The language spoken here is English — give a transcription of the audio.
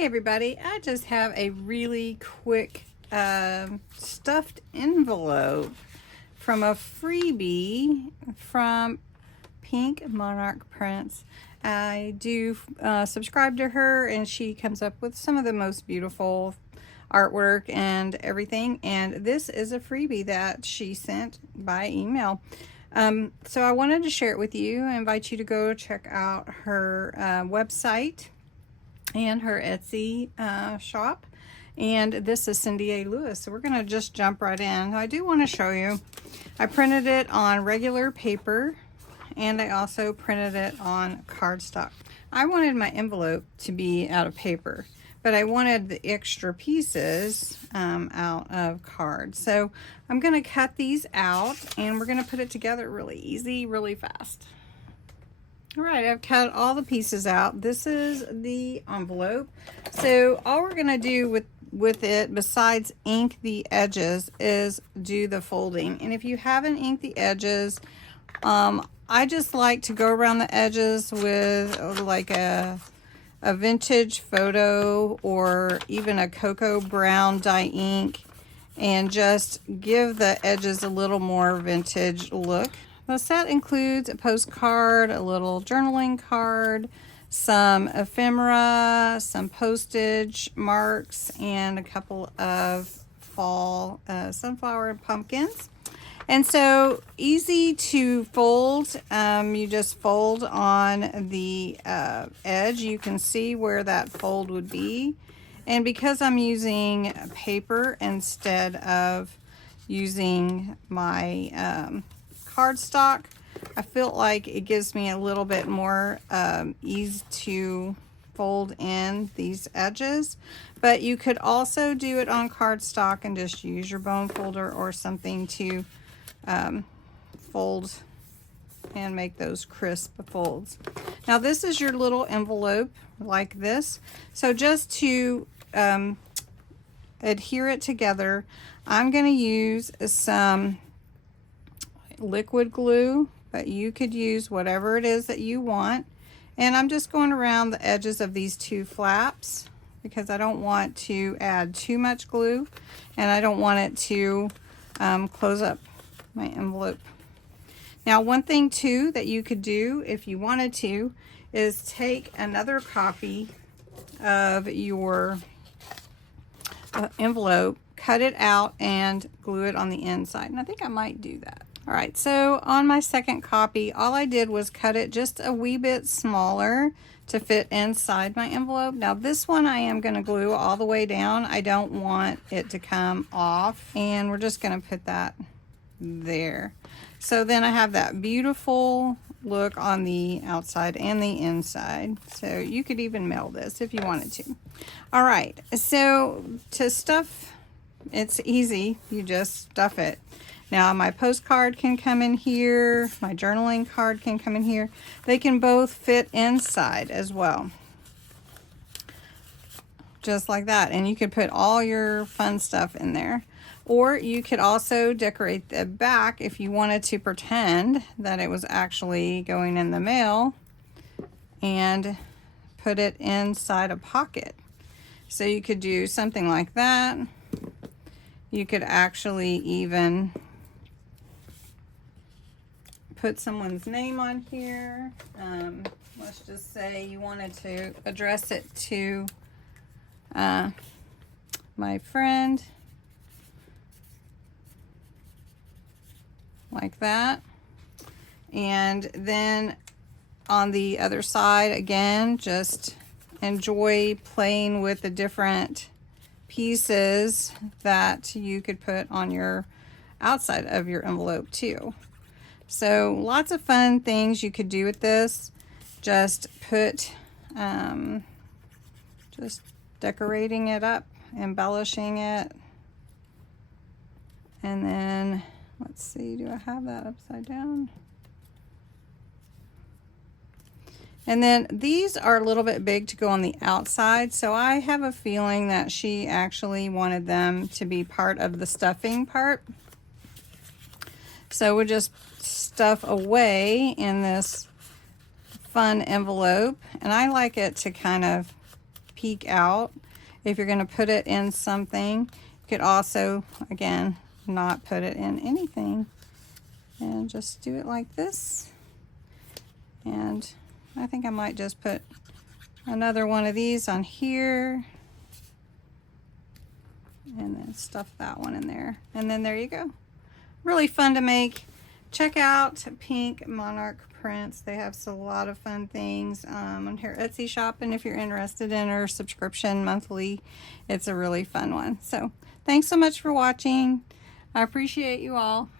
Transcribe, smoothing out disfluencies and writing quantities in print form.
Hey everybody, I just have a really quick stuffed envelope from a freebie from Pink Monarch Prints. I do subscribe to her, and she comes up with some of the most beautiful artwork and everything, and this is a freebie that she sent by email. So I wanted to share it with you. I invite you to go check out her website and her Etsy shop. And this is Cindy A. Lewis, so we're going to just jump right in. I do want to show you, I printed it on regular paper, and I also printed it on cardstock. I wanted my envelope to be out of paper, but I wanted the extra pieces out of card. So I'm going to cut these out, and we're going to put it together really easy, really fast. All right, I've cut all the pieces out. This is the envelope. So all we're gonna do with it, besides ink the edges, is do the folding. And if you haven't inked the edges, I just like to go around the edges with like a vintage photo or even a cocoa brown dye ink, and just give the edges a little more vintage look. The set includes a postcard, a little journaling card, some ephemera, some postage marks, and a couple of fall sunflower and pumpkins. And so easy to fold. You just fold on the edge. You can see where that fold would be. And because I'm using paper instead of using my cardstock, I feel like it gives me a little bit more ease to fold in these edges. But you could also do it on cardstock and just use your bone folder or something to fold and make those crisp folds. Now this is your little envelope like this. So just to adhere it together, I'm going to use some liquid glue, but you could use whatever it is that you want. And I'm just going around the edges of these two flaps because I don't want to add too much glue, and I don't want it to close up my envelope. Now, one thing too that you could do if you wanted to is take another copy of your envelope, cut it out, and glue it on the inside. And I think I might do that. All right, so on my second copy, all I did was cut it just a wee bit smaller to fit inside my envelope. Now this one I am going to glue all the way down. I don't want it to come off, and we're just going to put that there. So then I have that beautiful look on the outside and the inside. So you could even mail this if you wanted to. All right, so to stuff, it's easy. You just stuff it. Now my postcard can come in here, my journaling card can come in here. They can both fit inside as well. Just like that. And you could put all your fun stuff in there. Or you could also decorate the back if you wanted to pretend that it was actually going in the mail, and put it inside a pocket. So you could do something like that. You could actually even put someone's name on here. Let's just say you wanted to address it to my friend, like that. And then on the other side, again, just enjoy playing with the different pieces that you could put on your outside of your envelope too. So lots of fun things you could do with this. Just put, just decorating it up, embellishing it. And then, let's see, do I have that upside down? And then these are a little bit big to go on the outside, so I have a feeling that she actually wanted them to be part of the stuffing part. So we'll just stuff away in this fun envelope, and I like it to kind of peek out. If you're going to put it in something, you could also, again, not put it in anything. And just do it like this. And I think I might just put another one of these on here. And then stuff that one in there. And then there you go. Really fun to make. Check out Pink Monarch Prints. They have a lot of fun things on her Etsy shop. And if you're interested in her subscription monthly, it's a really fun one. So thanks so much for watching. I appreciate you all.